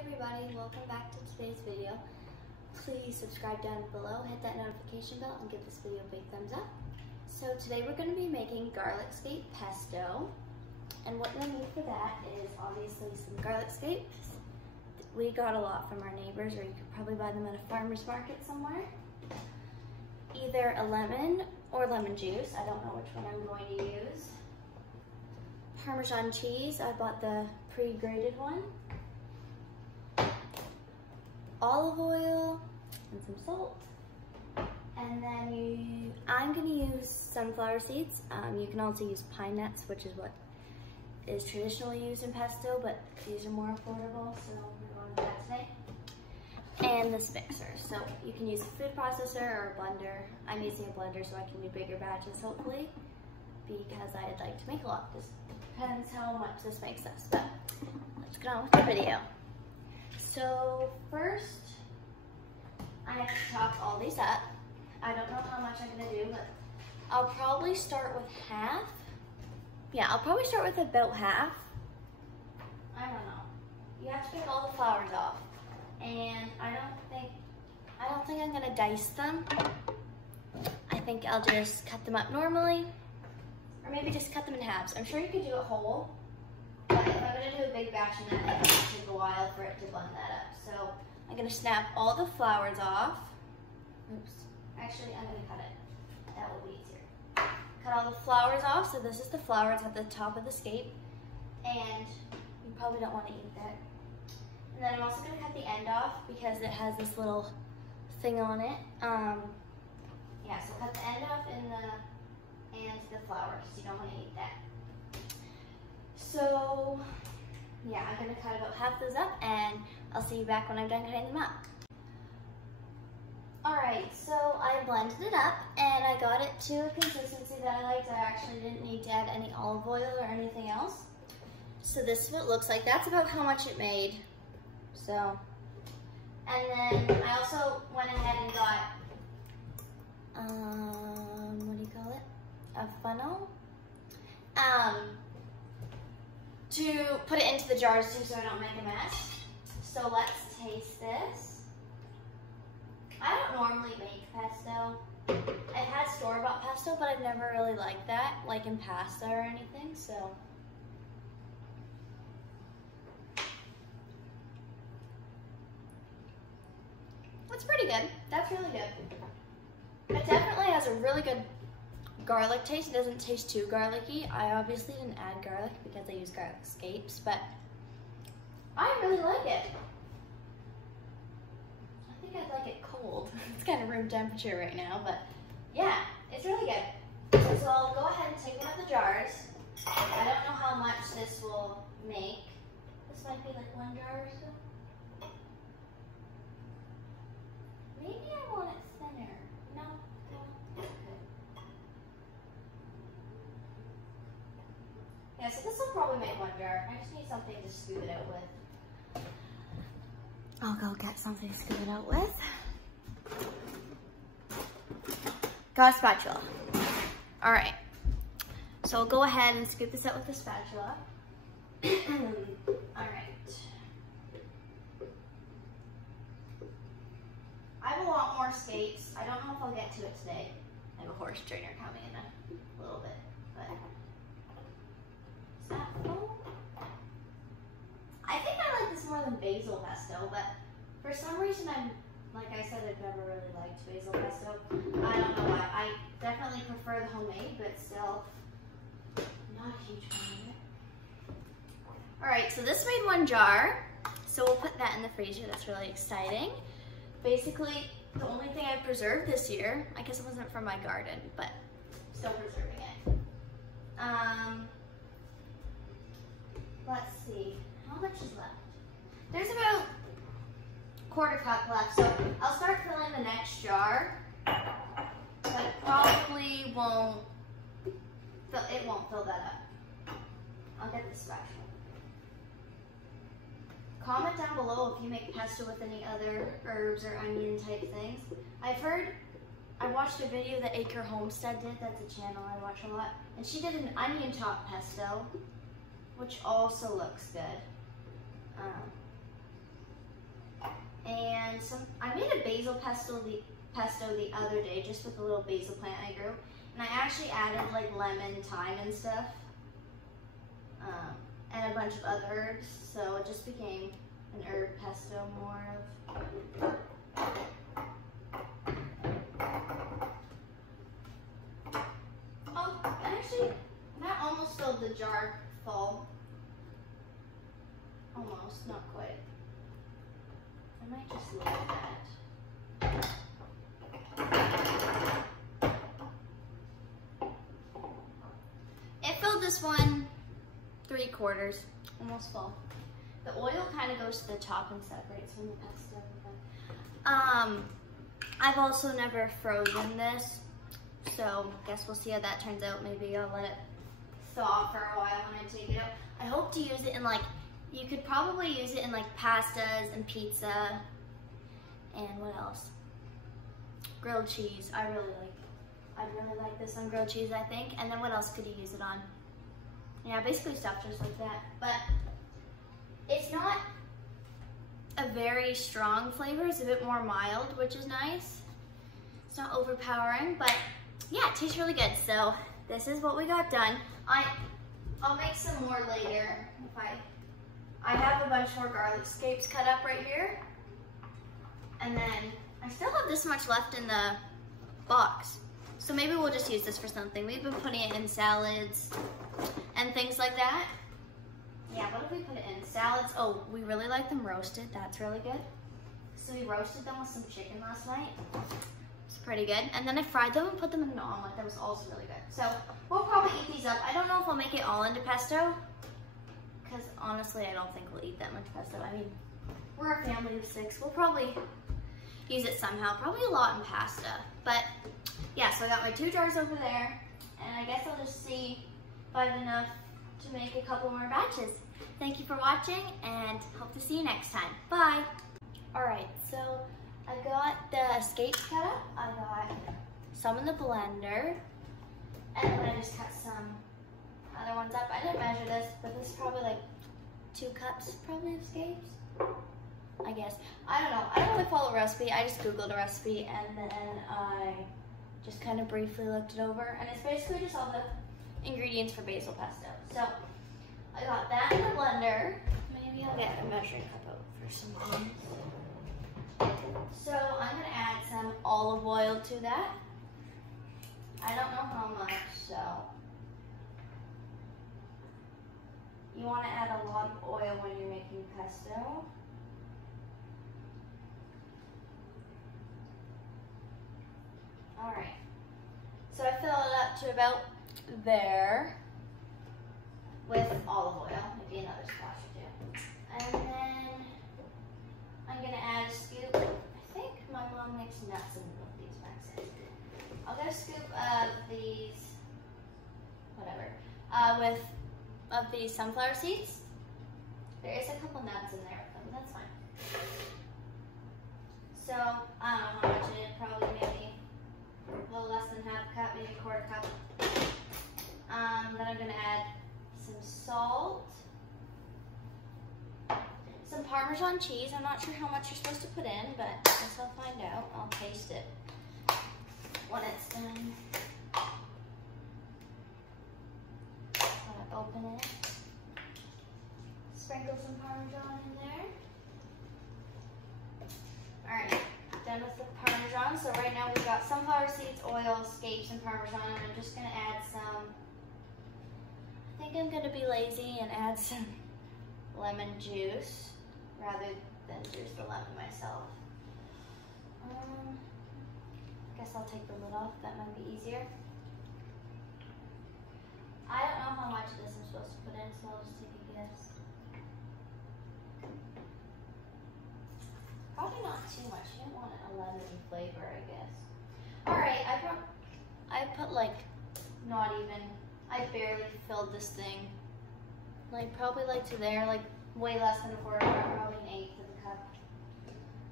everybody, welcome back to today's video. Please subscribe down below, hit that notification bell, and give this video a big thumbs up. So today we're going to be making garlic scape pesto. And what we'll need for that is obviously some garlic scapes. We got a lot from our neighbors, or you could probably buy them at a farmer's market somewhere. Either a lemon or lemon juice. I don't know which one I'm going to use. Parmesan cheese, I bought the pre-grated one. Olive oil and some salt. And then I'm gonna use sunflower seeds. You can also use pine nuts, which is what is traditionally used in pesto, but these are more affordable, so we're going with that today. And this mixer. So you can use a food processor or a blender. I'm using a blender so I can do bigger batches, hopefully, because I'd like to make a lot. Just depends how much this makes us, but let's get on with the video. So first, I have to chop all these up. I don't know how much I'm gonna do, but I'll probably start with half. Yeah, I'll probably start with about half. I don't know. You have to take all the flowers off. And I don't think I'm gonna dice them. I think I'll just cut them up normally, or maybe just cut them in halves. I'm sure you could do it whole, but if I'm gonna do a big batch of that, it's gonna take a while for it to blend that up. So I'm gonna snap all the flowers off. Oops, actually I'm gonna cut it. That will be easier. Cut all the flowers off, so this is the flowers at the top of the scape, and you probably don't wanna eat that. And then I'm also gonna cut the end off because it has this little thing on it. Yeah, so cut the end off and the flowers. You don't wanna eat that. So, yeah, I'm gonna cut about half those up and I'll see you back when I'm done cutting them up. All right, so I blended it up and I got it to a consistency that I liked. I actually didn't need to add any olive oil or anything else. So this is what it looks like. That's about how much it made. So, and then I also went ahead and got, what do you call it? A funnel. To put it into the jars too so I don't make a mess. So let's taste this. I don't normally make pesto. I've had store-bought pesto, but I've never really liked that, like in pasta or anything, so. It's pretty good. That's really good. It definitely has a really good garlic taste. It doesn't taste too garlicky. I obviously didn't add garlic because I use garlic scapes, but I really like it. I think I'd like it cold. It's kind of room temperature right now, but yeah, it's really good. So I'll go ahead and take one of the jars. I don't know how much this will make. This might be like one jar or so. Maybe I want it thinner. No, okay. Yeah, so this will probably make one jar. I just need something to scoop it out with. I'll go get something to scoop it out with. Got a spatula. All right. So I'll go ahead and scoop this out with the spatula. All right. I have a lot more scapes. I don't know if I'll get to it today. I have a horse trainer coming in a little bit, but is that full? I think I like this more than basil pesto, but for some reason like I said, I've never really liked basil pesto. I don't know why. I definitely prefer the homemade, but still not a huge fan of it. All right, so this made one jar. So we'll put that in the freezer. That's really exciting. Basically, the only thing I've preserved this year, I guess it wasn't from my garden, but still preserving it. Let's see, how much is left? There's about a quarter cup left, so I'll start filling the next jar, but it probably won't fill that up. I'll get the spatula. Comment down below if you make pesto with any other herbs or onion type things. I watched a video that Acre Homestead did. That's a channel I watch a lot. And she did an onion top pesto, which also looks good. I made a basil pesto the other day just with a little basil plant I grew. And I actually added like lemon, thyme and stuff. And a bunch of other herbs. So it just became an herb pesto more of. Oh, actually, that almost filled the jar full. Almost, not quite. I might just leave that. It filled this one 3/4, almost full. The oil kind of goes to the top and separates from the pesto. I've also never frozen this, so I guess we'll see how that turns out. Maybe I'll let it thaw for a while when I take it out. I hope to use it in like, you could probably use it in like pastas and pizza, and what else? Grilled cheese. I'd really like this on grilled cheese, I think. And then what else could you use it on? Yeah, basically stuff just like that. But it's not a very strong flavor. It's a bit more mild, which is nice. It's not overpowering, but yeah, it tastes really good. So this is what we got done. I'll make some more later. I have a bunch more garlic scapes cut up right here. And then I still have this much left in the box. So maybe we'll just use this for something. We've been putting it in salads and things like that. Yeah, what if we put it in? Salads. Oh, we really like them roasted. That's really good. So we roasted them with some chicken last night. It's pretty good. And then I fried them and put them in an omelet. That was also really good. So we'll probably eat these up. I don't know if I'll make it all into pesto, because honestly, I don't think we'll eat that much pesto. I mean, we're a family of 6. We'll probably use it somehow. Probably a lot in pasta. But yeah, so I got my 2 jars over there. And I guess I'll just see if I have enough to make a couple more batches. Thank you for watching, and hope to see you next time. Bye. All right, so I got the scapes cut up. I got some in the blender, and then I just cut some other ones up. I didn't measure this, but this is probably like 2 cups probably of scapes, I guess. I don't know. I don't really follow a recipe. I just Googled a recipe, and then I just kind of briefly looked it over, and it's basically just all the ingredients for basil pesto. So I got that in the blender. Maybe I'll get a measuring cup out for some things. So I'm gonna add some olive oil to that. I don't know how much, so you want to add a lot of oil when you're making pesto. All right, so I fill it up to about there with olive oil, maybe another splash or 2. And then I'm gonna add a scoop. I think my mom makes nuts in these back. I'll get a scoop of these, whatever, of these sunflower seeds. There is a couple nuts in there with them, that's fine. So, I don't know how much it is, probably maybe a little less than half a cup, maybe a 1/4 cup. Then I'm gonna add some salt, some Parmesan cheese. I'm not sure how much you're supposed to put in, but I guess I'll find out. I'll taste it when it's done. Open it, sprinkle some Parmesan in there. All right, done with the Parmesan. So right now we've got sunflower seeds, oil, scapes, and Parmesan. And I'm just gonna add some, I think I'm gonna be lazy and add some lemon juice rather than juice the lemon myself. I guess I'll take the lid off, that might be easier. I don't know how much of this I'm supposed to put in, so I'll just take a guess. Probably not too much. You don't want a lemony flavor, I guess. Alright, I put like, not even, I barely filled this thing. Like probably like to there, like way less than a 1/4 cup, probably an 1/8 of a cup.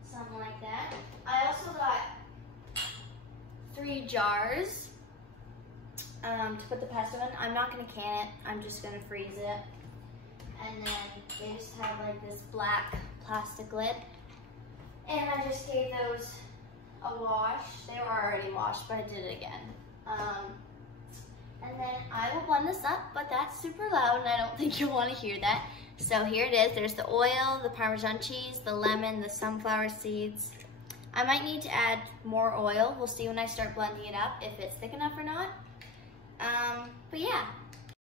Something like that. I also got 3 jars. To put the pesto in. I'm not going to can it, I'm just going to freeze it. And then they just have like this black plastic lid. And I just gave those a wash. They were already washed, but I did it again. And then I will blend this up, but that's super loud and I don't think you'll want to hear that. So here it is. There's the oil, the Parmesan cheese, the lemon, the sunflower seeds. I might need to add more oil. We'll see when I start blending it up if it's thick enough or not. But yeah.